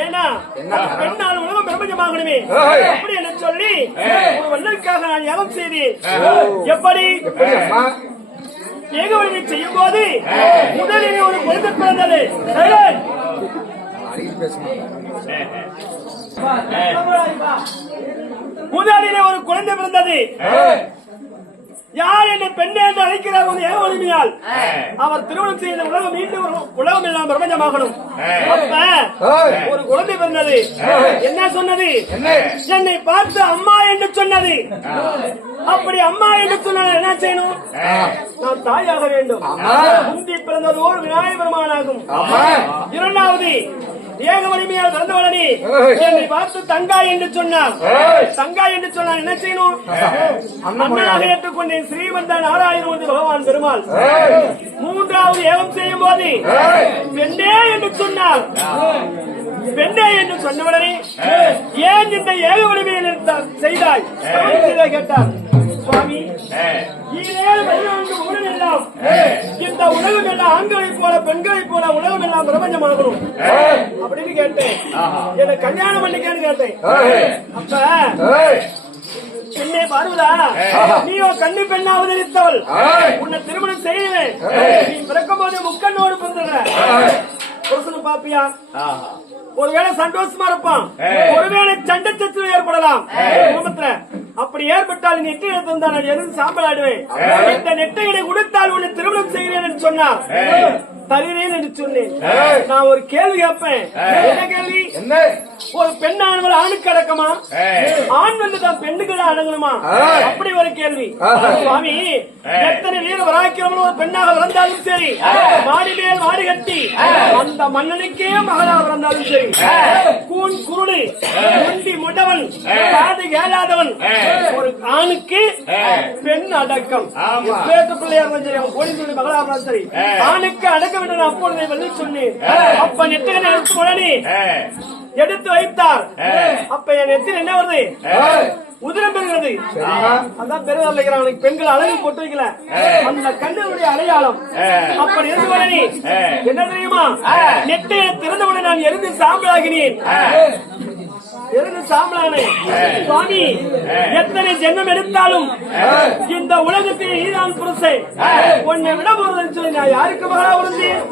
ஏன்னா பெண்ணால் உலகம் பிரபஞ்சமாகணுமே அப்படி என்ன சொல்லி ஒரு வல்லலுக்காக நான் யாகம் செய்தேன். எப்படி ஏகவழியை செய்யும் போது முதலில் ஒரு குழந்தை பிறந்தது. முதலிலே ஒரு குழந்தை பிறந்தது. யார் என்னை பெண்ணே என்று அழைக்கிறார் ஏக வலிமையால் அவர் திருமணம் செய்த உலகம் மீண்டும் உலகம் எல்லாம் பிரபஞ்சமாகணும். ஒரு குழந்தை பிறந்தது. என்ன சொன்னது? என்னை பார்த்து அம்மா என்று சொன்னது. அப்படி அம்மா என்று சொன்னால் என்ன செய்யணும்? நான் தாயாக வேண்டும். முந்தி பிறந்தது ஒரு விநாயகர் பெருமானாகும். இரண்டாவது ஏக வலிமையால் பிறந்தவளனே என்னை பார்த்து தங்காய் என்று சொன்னார். தங்காய் என்று சொன்னால் என்ன செய்யணும்? அண்ணனாக ஏற்றுக்கொண்டேன் ஸ்ரீமந்த நாராயணமூர்த்தி பகவான் பெருமாள். மூன்றாவது ஏகம் செய்யும் போது பெண்ணே என்று சொன்னார். பெண்ணே என்று சொன்னவுடனே ஏன் இந்த ஏக வலிமையை செய்தாய் கேட்டார். சுவாமி எல்லாம் இந்த உலகம் எல்லாம் ஆண்களை போல பெண்களை போல உலகம் எல்லாம் பிரபஞ்சமாகணும் அப்படின்னு கேட்டேன். என்ன கல்யாணம் பண்ணிக்கன்னு கேட்டேன். அப்ப பெண்ணே பார்வதா, நீ கண்ணி பெண்ணா அவதரித்தவள், உன்னை திருமணம் செய்வேன். நீ பிறக்கும் போது முக்கண்ணோடு பிறந்த புருஷனை பாப்பியா? ஒருவேளை சந்தோஷமா இருப்பான், ஒருவேளை சண்டை சச்சரவு ஏற்படலாம் குடும்பத்துல. அப்படி ஏற்பட்டால் நீ நெட்டை எடுத்து நான் எதிர்த்து சாம்பல் ஆடுவேன். இந்த நெட்டையினை கொடுத்தால் உன்னை திருமணம் செய்கிறேன் என்று சொன்னா தருகிறேன் என்று சொன்னேன். நான் ஒரு கேள்வி கேட்பேன். என்ன கேள்வி? ஒரு பெண்ணானவள் ஆணுக்கு அடக்கமா? ஆண் வந்து தான் பெண்ணுக்கு அடங்கணுமா? அப்படி ஒரு கேள்வி. சுவாமி, எத்தனை வீர வராக்கிறவங்களும் ஒரு பெண்ணாக பிறந்தாலும் சரி, மாடி மேல் மாடி கட்டி அந்த மன்னனுக்கே மகளாக பிறந்தாலும் சரி, கூண் குருடு முண்டி முடவன் காது கேளாதவன் ஒரு ஆணுக்கு பெண் அடக்கம். பிள்ளையார் கோடி மகளாக சரி, ஆணுக்கு அடக்கம் என்று நான் அப்பொழுதை வெள்ளி சொன்னேன். அப்ப நெட்டுகளை எடுத்து உடனே எடுத்து வைத்தார். அப்ப என் நெத்தில் என்ன வருது? உதிரம் பெறுகிறது. அதான் பெருதல்லைகிறான். பெண்கள் அழகு போட்டு வைக்கல, அந்த கண்ணுடைய அடையாளம். அப்படி இருந்து உடனே என்ன தெரியுமா? நெட்டை திறந்தவுடனே நான் எரிந்து சாம்பலாகினேன். எரிந்து சாம்பலானே. சுவாமி, எத்தனை ஜென்மம் எடுத்தாலும் இந்த உலகத்தில் நீதான் புருஷன், உன்னை விட போறதுன்னு சொல்லி நான் யாருக்கு மகளா உறுந்தேன்?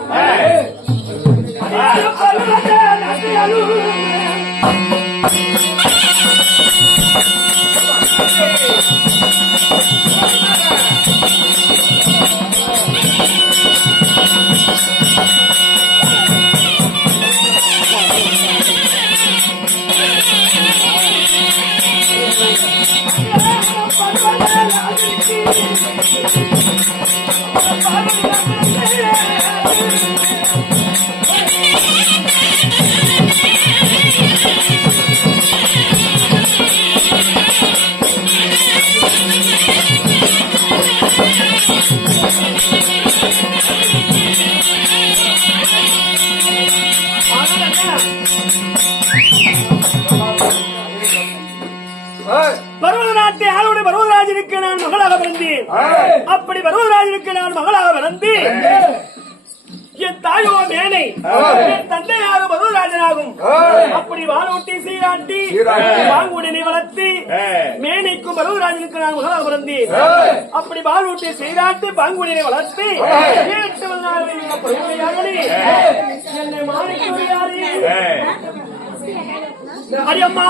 பர்வதநாட்டை ஆளுடைய பர்வதராஜனுக்கு நான் மகளாக பிறந்தேன். அப்படி பர்வதராஜனுக்கு நான் மகளாக பிறந்து என் தாயோ மேனை, என் தந்தையாரோ பர்வதராஜனாகும். அப்படி வானூட்டி சீராட்டி வாங்குடனை வளர்த்து மேனைக்கும் பர்வதராஜனுக்கு நான் மகளாக பிறந்தேன். அப்படி வானூட்டி சீராட்டி பாங்குடனை வளர்த்து என்னை மாணிக்க அடியம்மா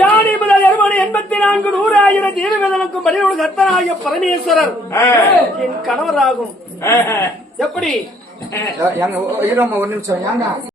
யானி முதல் 84 100,000 ஜீவவேதனுக்கும் பதினோடு கர்த்தனாகிய பரமேஸ்வரர் என் கணவராகும். எப்படி ஒரு நிமிஷம் ஏங்க